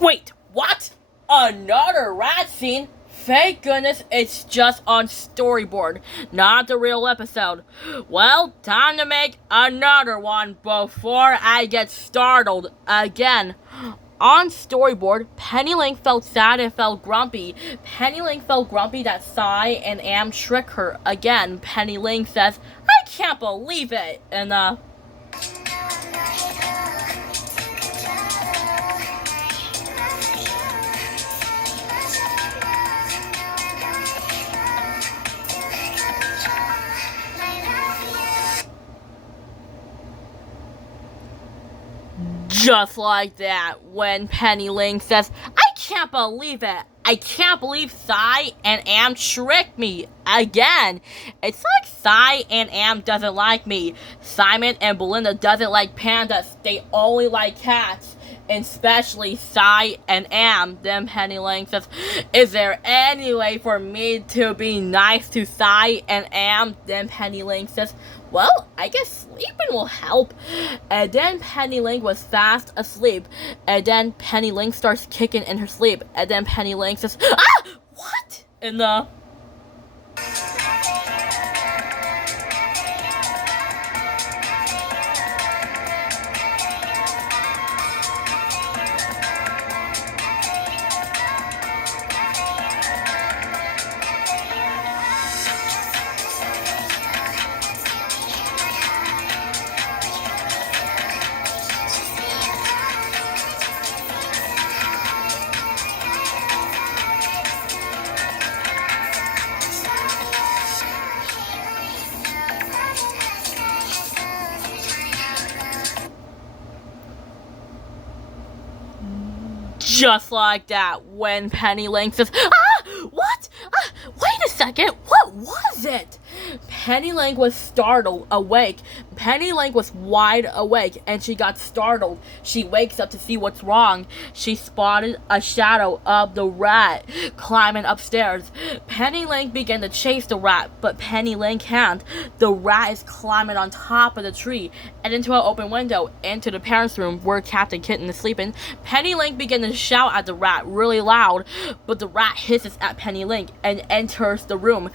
Wait, what? Another rat scene? Thank goodness it's just on storyboard, not the real episode. Well, time to make another one before I get startled again. On storyboard, Penny Link felt sad and felt grumpy. Penny Link felt grumpy that Sai and Am trick her again. Penny Link says, I can't believe it. And just like that, when Penny Link says, I can't believe it. I can't believe Sai and Am tricked me again. It's like Sai and Am doesn't like me. Simon and Belinda doesn't like pandas. They only like cats. Especially Sai and Am. Then Penny Link says, is there any way for me to be nice to Sai and Am? Then Penny Link says, well, I guess sleeping will help. And then Penny Link was fast asleep. And then Penny Link starts kicking in her sleep. And then Penny Link says, ah! What? And just like that, when Penny Link says, ah! What? Wait a second, what was it? Penny Link was startled, awake. Penny Link was wide awake, and she got startled. She wakes up to see what's wrong. She spotted a shadow of the rat climbing upstairs. Penny Link began to chase the rat, but Penny Link can't. The rat is climbing on top of the tree and into an open window, into the parents' room where Captain Kitten is sleeping. Penny Link began to shout at the rat really loud, but the rat hisses at Penny Link and enters the room.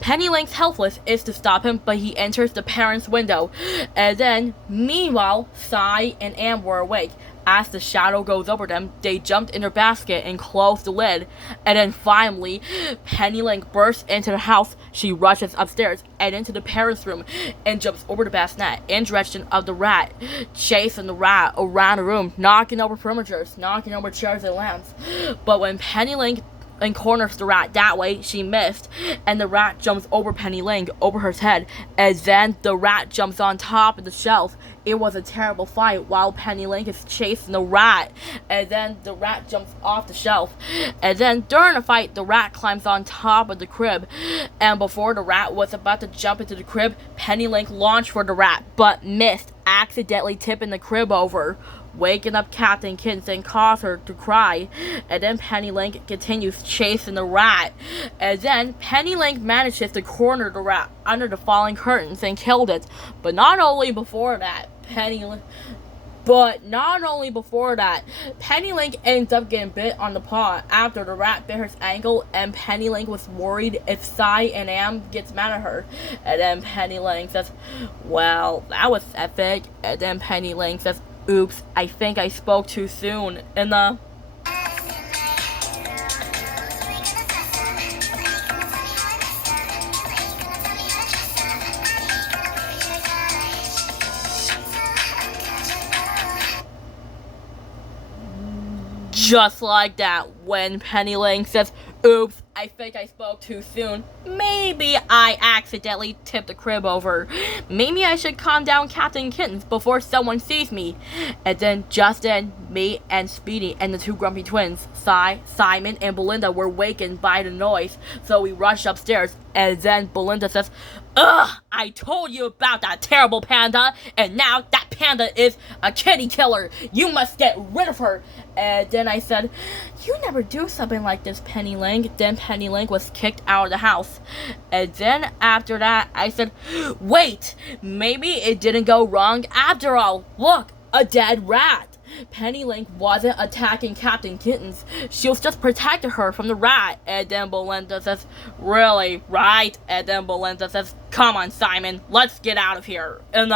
Penny Link's helpless is to stop him, but he enters the parents' window. And then, meanwhile, Sai and Am were awake. As the shadow goes over them, they jumped in their basket and closed the lid. And then finally, Penny Link bursts into the house. She rushes upstairs and into the parents' room and jumps over the bassinet in direction of the rat, chasing the rat around the room, knocking over furniture, knocking over chairs and lamps. But when Penny Link and corners the rat that way, she missed, and the rat jumps over Penny Link, over her head, and then the rat jumps on top of the shelf. It was a terrible fight while Penny Link is chasing the rat, and then the rat jumps off the shelf, and then during the fight, the rat climbs on top of the crib, and before the rat was about to jump into the crib, Penny Link launched for the rat, but missed, accidentally tipping the crib over, waking up Captain Kitten and cause her to cry. And then Penny Link continues chasing the rat. And then Penny Link manages to corner the rat under the falling curtains and killed it. But not only before that, Penny Link ends up getting bit on the paw after the rat bit her ankle, and Penny Link was worried if Sai and Am gets mad at her. And then Penny Link says, well, that was epic. And then Penny Link says, oops, I think I spoke too soon. And just like that, when Penny Link says, oops, I think I spoke too soon. Maybe I accidentally tipped the crib over. Maybe I should calm down Captain Kittens before someone sees me. And then, just then, me and Speedy and the two grumpy twins, Simon, and Belinda were wakened by the noise. So we rushed upstairs, and then Belinda says, ugh, I told you about that terrible panda, and now that panda is a kitty killer. You must get rid of her. And then I said, you never do something like this, Penny Link. Then Penny Link was kicked out of the house. And then after that, I said, wait, maybe it didn't go wrong after all. Look, a dead rat. Penny Link wasn't attacking Captain Kittens. She was just protecting her from the rat. And then Belinda says, really, right? And then Belinda says, come on, Simon, let's get out of here. And